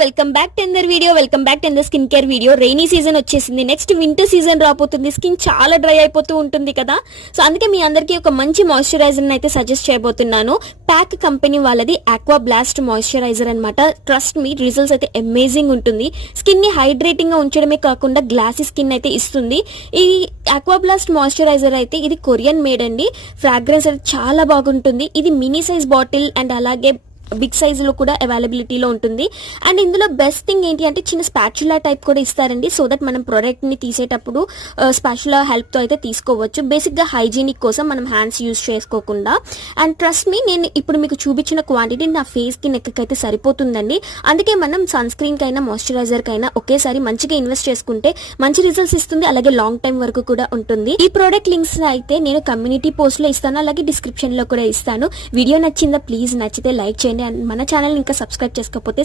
Welcome back to another video. Welcome back to another skin care video. Rainy season వచ్చేసింది, next winter season రాబోతుంది. Skin చాలా dry అయిపోతూ ఉంటుంది కదా, so అందుకే మీ అందరికీ ఒక మంచి మాయిశ్చరైజర్ అయితే సజెస్ట్ చేయబోతున్నాను. ప్యాక్ కంపెనీ వాళ్ళది ఆక్వా బ్లాస్ట్ మాయిశ్చరైజర్ అన్నమాట. ట్రస్ట్ మీ, రిజల్ట్స్ అయితే అమేజింగ్ ఉంటుంది. స్కిన్ ని హైడ్రేటింగ్ గా ఉంచడమే కాకుండా గ్లాసీ స్కిన్ అయితే ఇస్తుంది. ఈ ఆక్వా బ్లాస్ట్ మాయిశ్చరైజర్ అయితే ఇది కొరియన్ మేడ్ అండి. ఫ్రాగ్రెన్స్ అయితే చాలా బాగుంటుంది. ఇది మినీ సైజ్ బాటిల్ అండ్ అలాగే బిగ్ సైజులో కూడా అవైలబిలిటీలో ఉంటుంది. అండ్ ఇందులో బెస్ట్ థింగ్ ఏంటి అంటే చిన్న స్పాచులా టైప్ కూడా ఇస్తారండి, సో దట్ మనం ప్రోడక్ట్ని తీసేటప్పుడు స్పాచులా హెల్ప్తో అయితే తీసుకోవచ్చు. బేసిక్గా హైజీనిక్ కోసం మనం హ్యాండ్స్ యూజ్ చేసుకోకుండా. అండ్ ట్రస్ట్ మీ, నేను ఇప్పుడు మీకు చూపించిన క్వాంటిటీ నా ఫేస్కి నెక్కి అయితే సరిపోతుందండి. అందుకే మనం సన్ స్క్రీన్కైనా మాయిశ్చరైజర్కైనా ఒకేసారి మంచిగా ఇన్వెస్ట్ చేసుకుంటే మంచి రిజల్ట్స్ ఇస్తుంది, అలాగే లాంగ్ టైం వరకు కూడా ఉంటుంది. ఈ ప్రోడక్ట్ లింక్స్ అయితే నేను కమ్యూనిటీ పోస్ట్లో ఇస్తాను, అలాగే డిస్క్రిప్షన్లో కూడా ఇస్తాను. వీడియో నచ్చిందా? ప్లీజ్ నచ్చితే లైక్ చేయండి. అండ్ మన ఛానల్ ఇంకా సబ్స్క్రైబ్ చేసుకోకపోతే